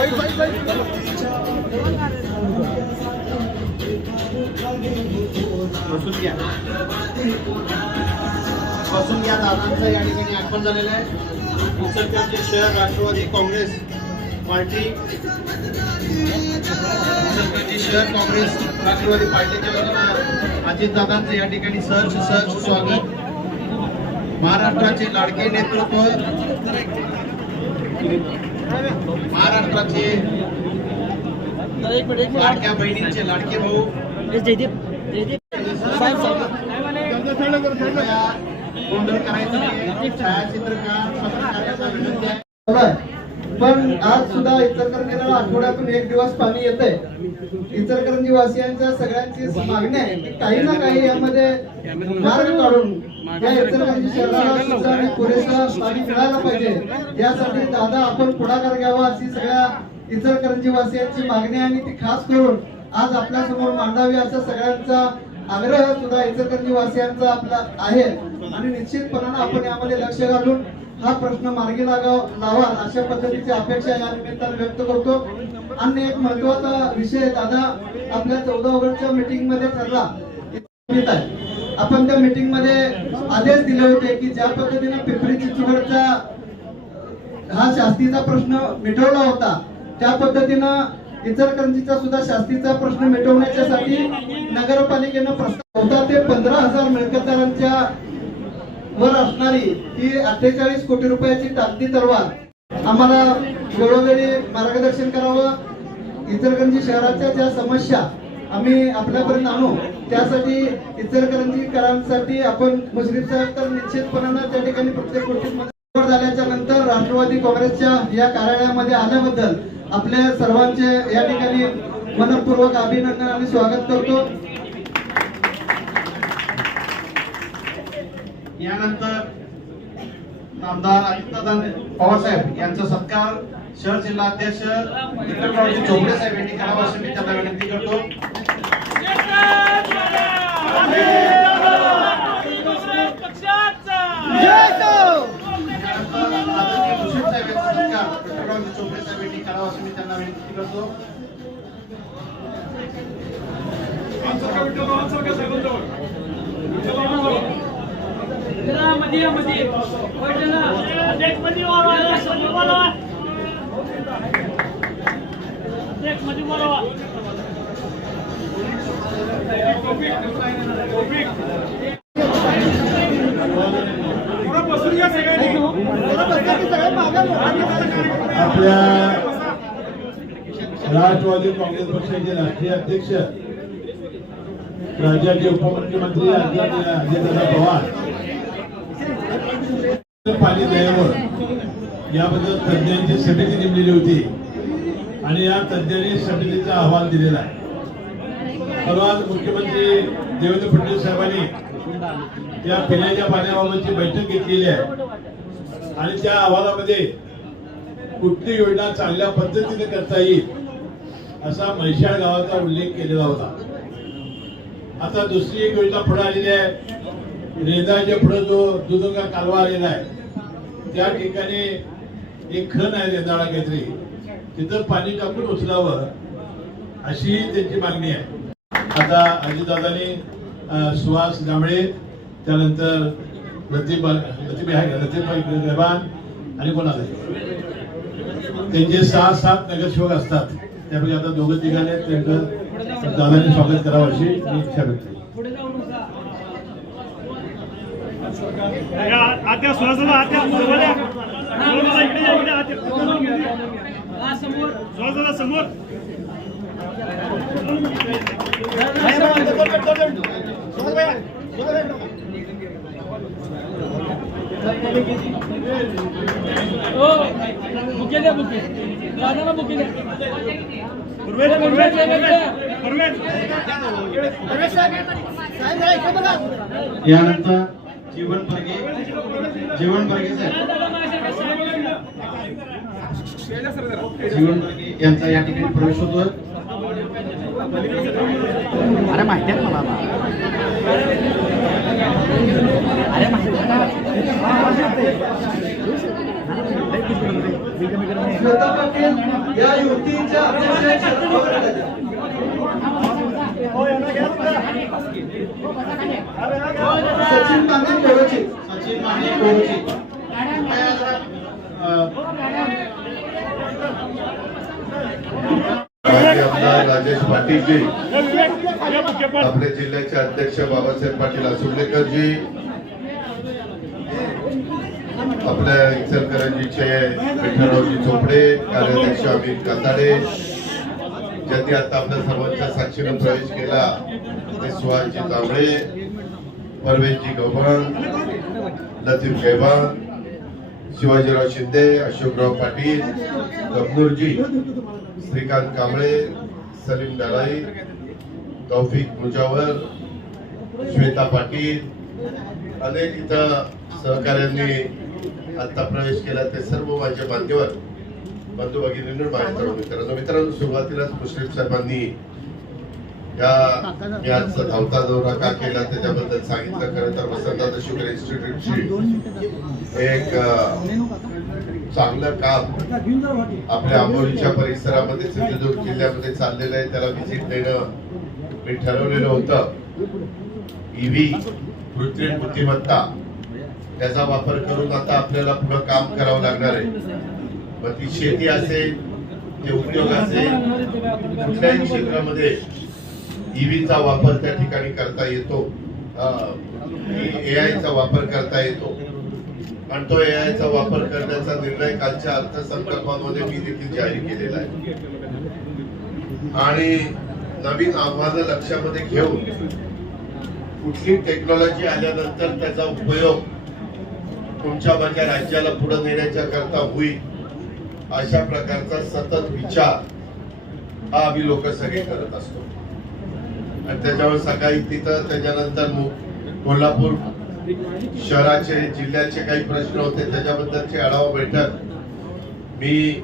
Bye, bye, bye. बसून घ्या. बसून घ्या दादांचं या ठिकाणी आगमन झालेलं आहे. इचलकरंजी शहर राष्ट्रवादी काँग्रेस पार्टी. इचलकरंजी शहर काँग्रेस राष्ट्रवादी पार्टीच्या वतीनं अजित दादांचं या ठिकाणी सहर्ष सहर्ष स्वागत. महाराष्ट्राचे लाडके नेतृत्व महाराष्ट्राचे लाडक्या बहिणींचे लाडके भाऊ जयदीप जयदीप साहेब साहेब कृपया गोंधळ पण आज सुद्धा इचलकरंजीला आठवड्यातून एक दिवस पाणी येतंय. इचलकरंजी वासियांच्या सगळ्यांची मागणी आहे की काही ना काही यामध्ये मार्ग काढून या इचलकरंजी शहराला सुद्धा आणि पाणी मिळायला पाहिजे. यासाठी दादा आपण पुढाकार घ्यावा अशी सगळ्या इचलकरंजी वासियांची मागणी आहे आणि ती खास करून आज आपल्यासमोर मांडावी असा सगळ्यांचा आग्रह सुद्धा इचलकरंजी वासियांचा आपला आहे. आणि निश्चितपणानं आपण यामध्ये लक्ष घालून हा प्रश्न मार्गी लागाव लावा अशा पद्धतीची अपेक्षा या निमित्तानं व्यक्त करतो. आणि एक महत्त्वाचा विषय दादा आपल्या चौदा ऑगस्टच्या मीटिंगमध्ये ठरला आहे. आपण त्या मीटिंगमध्ये आदेश दिले होते की ज्या पद्धतीने पिंपरी चिंचवडचा हा शास्तीचा प्रश्न मिटवला होता त्या पद्धतीनं इचलकरंजीचा सुद्धा शास्तीचा प्रश्न मिटवण्याच्यासाठी नगरपालिकेनं प्रस्ताव होता ते पंधरा हजार मिळकतदारांच्या वर असणारी ही अठ्ठेचाळीस कोटी रुपयाची टाकती तलवार. आम्हाला वेळोवेळी मार्गदर्शन करावं. इचलकरंजी शहराच्या ज्या समस्या आम्ही आपल्यापर्यंत आणू त्यासाठी इचलकरंजीकरांसाठी आपण मुश्रीफ साहेब तर निश्चितपणानं त्या ठिकाणी प्रत्येक गोष्टीमध्ये झाल्याच्यानंतर राष्ट्रवादी काँग्रेसच्या या कार्यालयामध्ये आल्याबद्दल आपल्या सर्वांचे या ठिकाणी मनपूर्वक अभिनंदन आणि स्वागत करतो यानंतर आमदार अजितदादा पवार साहेब यांचा सत्कार शहर जिल्हा अध्यक्ष विक्रमरावजी चोपडे साहेब यांनी करावा अशी मी त्यांना विनंती करतो साहेब चोपडे साहेब यांनी मी त्यांना विनंती करतो मध्ये मध्ये मध्ये बोलवा समोर आपल्या राष्ट्रवादी काँग्रेस पक्षाचे राष्ट्रीय अध्यक्ष राज्याचे उपमुख्यमंत्री आदरणीय अजितदादा पवार. पाणी द्यावं याबद्दल तज्ज्ञांची समिती नेमलेली होती आणि या तज्ज्ञांनी समितीचा अहवाल दिलेला आहे. परवा मुख्यमंत्री देवेंद्र फडणवीस साहेबांनी या पिण्याच्या पाण्याबाबतची बैठक घेतलेली आहे. आणि त्या अहवालामध्ये कुठली योजना चांगल्या पद्धतीने करता येईल असा म्हैशाळ गावाचा उल्लेख केलेला होता. आता दुसरी एक योजना पुढे आलेली आहे. रेंदाच्या पुढे जो दुधंगा कालवा आलेला आहे त्या ठिकाणी एक खण आहे रेंदाळा काहीतरी. तिथं पाणी टाकून उचलावं अशी त्यांची मागणी आहे. आता अजितदादानी सुहास गांबळे त्यानंतर लतीफ लतीफ आहे लतीफ आणि कोण आले त्यांचे सहा सात नगरसेवक असतात त्यापैकी आता दोघं तिघांनी त्यांचं दादांनी स्वागत करावं अशी मी इच्छा व्यक्त केली. या पूर्वेश पूर्वेश पूर्वेश यानंतर जीवन परगे. जीवन परगे साहेब जीवन परगे यांचा या ठिकाणी प्रवेश होतोय. अरे माहिती आहे मला? अरे पाटील या सचिन माने कोरोची सचिन माने कोरोची राजेश पाटीलजी जी आपले जिल्ह्याचे अध्यक्ष बाबासाहेब पाटील आसुर्लेकरजी आपल्या इचलकरंजीचे विठ्ठलरावजी चोपडे कार्याध्यक्ष अमित काताडे ज्यांनी आता आपल्या सर्वांच्या साक्षीनं प्रवेश केला ते सुहासजी जांभळे परवेशजी गव्हाण लतीफ गैवान शिवाजीराव शिंदे अशोकराव पाटील गबनूरजी श्रीकांत कांबळे सलीम दलाई तौफिक मुजावर श्वेता पाटील अनेक इथं सहकार्यांनी आता प्रवेश केला ते सर्व माझे मान्यवर बंधू भगिनींनो माझ्या मित्रांनो. मित्रांनो सुरुवातीलाच मुश्रीफ साहेबांनी या धावता दौरा का केला त्याच्याबद्दल सांगितलं. खरं तर वसंतदादा शुक्र इन्स्टिट्यूटची एक चांगलं काम आपल्या आंबोलीच्या परिसरामध्ये सिंधुदुर्ग जिल्ह्यामध्ये चाललेलं आहे. त्याला व्हिजिट देणं मी ठरवलेलं होतं. ईव्ही कृत्रिम बुद्धिमत्ता. त्याचा वापर करून आता आपल्याला पुढे काम करावं लागणार आहे. मग ती शेती असेल ते उद्योग असेल कुठल्याही क्षेत्रामध्ये ईव्हीचा वापर त्या ठिकाणी करता येतो. एआयचा वापर करता येतो. आणि तो एआयचा वापर करण्याचा निर्णय कालच्या अर्थसंकल्पामध्ये मी देखील जाहीर केलेला आहे. आणि नवीन आव्हानं लक्षामध्ये घेऊन कुठली टेक्नॉलॉजी आल्यानंतर त्याचा उपयोग तुमच्या माझ्या राज्याला पुढे नेण्याच्या करता होईल अशा प्रकारचा सतत विचार हा आम्ही लोक सगळे करत असतो. आणि त्याच्यावर सकाळी तिथं त्याच्यानंतर कोल्हापूर शहराचे जिल्ह्याचे काही प्रश्न होते त्याच्याबद्दलची आढावा बैठक. मी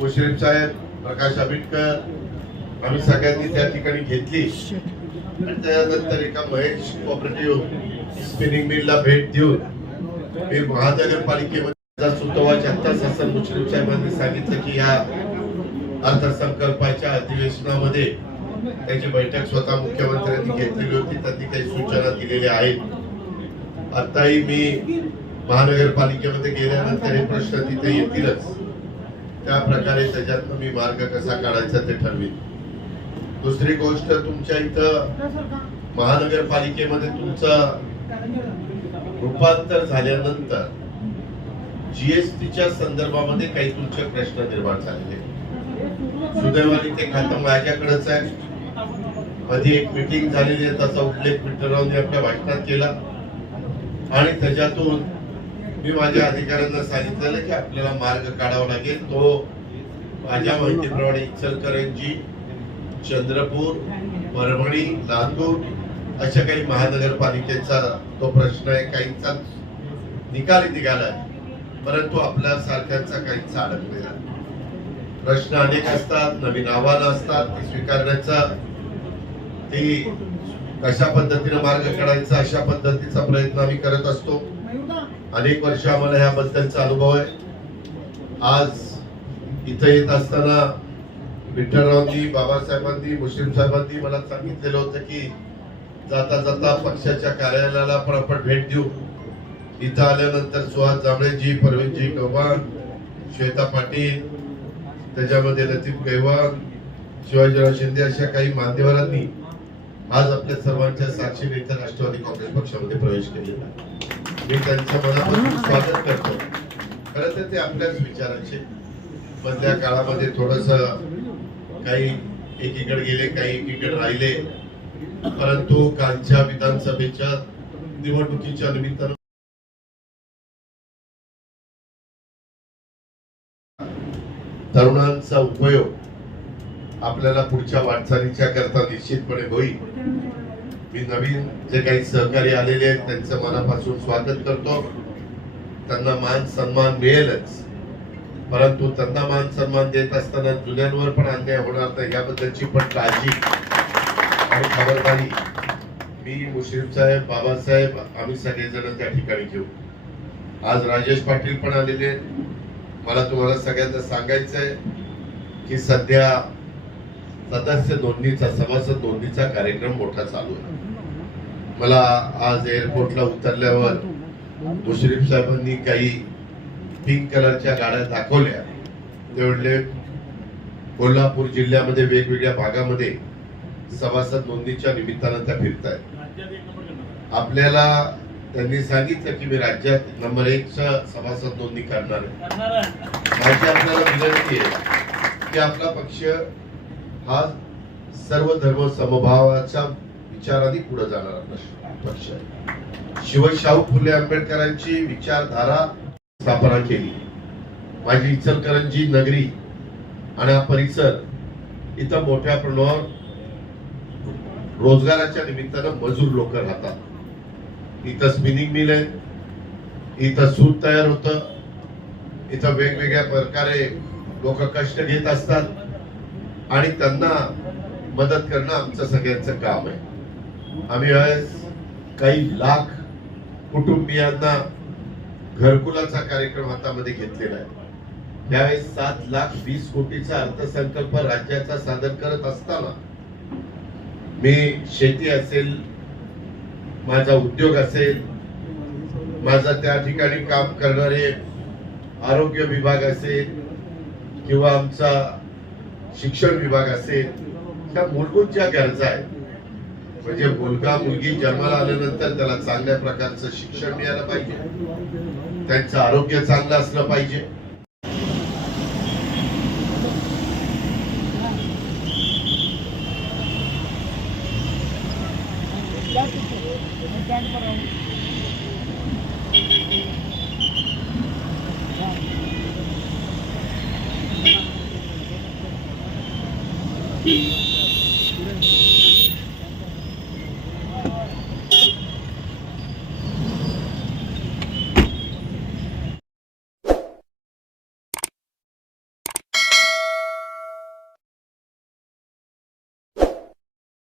मुश्रीफ साहेब प्रकाश आंबेडकर आम्ही सगळ्यांनी त्या ठिकाणी घेतली. आणि त्यानंतर एका महेश कॉपरेटिव्ह स्पिनिंग मिलला भेट देऊन मी महानगरपालिकेमध्ये सुतोवाच आत्ताच हसन मुश्रीफ साहेबांनी सांगितलं की या अर्थसंकल्पाच्या अधिवेशनामध्ये त्याची बैठक स्वतः मुख्यमंत्र्यांनी घेतलेली होती. त्यांनी काही सूचना दिलेल्या आहेत. आताही मी महानगरपालिकेमध्ये गेल्यानंतर हे प्रश्न तिथे येतीलच. त्या प्रकारे त्याच्यातनं मी मार्ग कसा काढायचा ते ठरवीन. दुसरी गोष्ट तुमच्या इथं महानगरपालिकेमध्ये तुमचं रूपांतर झाल्यानंतर जीएसटीच्या संदर्भामध्ये काही तुमचे प्रश्न निर्माण झालेले सुदैवाने ते खातं माझ्याकडेच आहे कधी एक मिटिंग झालेली आहे त्याचा उल्लेख विठ्ठलरावने आपल्या भाषणात केला. आणि त्याच्यातून मी माझ्या अधिकाऱ्यांना सांगितलेलं की आपल्याला मार्ग काढावा लागेल. तो माझ्या माहितीप्रमाणे इचलकरंजी चंद्रपूर परभणी लातूर अशा काही महानगरपालिकेचा तो प्रश्न आहे काहींचा निकाल निघालाय परंतु आपल्या सारख्यांचा काहींचा अडकलेला प्रश्न अनेक असतात नवीन आव्हानं असतात ती स्वीकारण्याचा ती कशा पद्धतीने मार्ग काढायचा अशा पद्धतीचा प्रयत्न आम्ही करत असतो. अनेक वर्ष आम्हाला ह्याबद्दलचा अनुभव आहे. आज इथं येत असताना विठ्ठलरावजी बाबासाहेबांनी मुस्लिम साहेबांनी मला सांगितलेलं होतं की जाता जाता पक्षाच्या कार्यालयाला पण आपण भेट देऊ. इथं आल्यानंतर सुहास जांभळेजी परवीनजी गव्हाण श्वेता पाटील त्याच्यामध्ये लतीफ गैवान शिवाजीराव शिंदे अशा काही मान्यवरांनी आज आपल्या सर्वांच्या साक्षीने इथं राष्ट्रवादी काँग्रेस पक्षामध्ये प्रवेश केलेला मी त्यांचं मनापासून स्वागत करतो. खरं तर ते आपल्याच विचाराचे मधल्या काळामध्ये थोडस काही एकीकडे गेले काही एकीकडे राहिले. परंतु कालच्या विधानसभेच्या निवडणुकीच्या निमित्तानं तरुणांचा उपयोग आपल्याला पुढच्या वाटचालीच्या करता निश्चितपणे होईल. मी नवीन जे काही सहकारी आलेले आहेत त्यांचं मनापासून स्वागत करतो. त्यांना मान सन्मान मिळेलच. परंतु त्यांना मान सन्मान देत असताना जुन्यांवर पण अन्याय होणार नाही याबद्दलची पण काळजी. खबरदारी मी मुश्रीफ साहेब बाबासाहेब आम्ही सगळेजण त्या ठिकाणी घेऊ. आज राजेश पाटील पण आलेले मला तुम्हाला सगळ्यांना सांगायचं आहे की सध्या सदस्य नोंदणीचा सभासद नोंदणीचा कार्यक्रम मोठा चालू आहे. मला आज एअरपोर्टला उतरल्यावर मुश्रीफ साहेबांनी काही पिंक कलरच्या गाड्या दाखवल्या. ते म्हणले कोल्हापूर जिल्ह्यामध्ये वेगवेगळ्या भागामध्ये सभासद नोंदणीच्या निमित्तानं त्या फिरतायत. आपल्याला त्यांनी सांगितलं की मी राज्यात नंबर एक सभासद नोंदणी करणार आहे. माझी आपल्याला विनंती आहे की आपला पक्ष हा सर्व धर्म समभावाच्या विचाराने पुढे जाणारा पक्ष- पक्ष आहे. शिवशाहू फुले आंबेडकरांची विचारधारा स्थापना केली. माझी इचलकरंजी नगरी आणि हा परिसर इथं मोठ्या प्रमाणावर रोजगाराच्या निमित्तानं मजूर लोक राहतात. इथं स्पिनिंग मिल आहे इथं सूत तयार होतं इथं वेगवेगळ्या प्रकारे लोक कष्ट घेत असतात आणि त्यांना मदत करणं आमचं सगळ्यांचं काम आहे. आम्ही आज काही लाख कुटुंबियांना घरकुलाचा कार्यक्रम हातामध्ये घेतलेला आहे. त्यावेळेस सात लाख वीस कोटीचा अर्थसंकल्प राज्याचा सादर करत असताना मी शेती असेल माझा उद्योग असेल माझा त्या ठिकाणी काम करणारे आरोग्य विभाग असेल किंवा आमचा शिक्षण विभाग असेल त्या मूलभूत ज्या गरजा आहेत म्हणजे मुलगा मुलगी जन्माला आल्यानंतर त्याला चांगल्या प्रकारचं शिक्षण मिळालं पाहिजे. त्यांचं आरोग्य चांगलं असलं पाहिजे. Peace.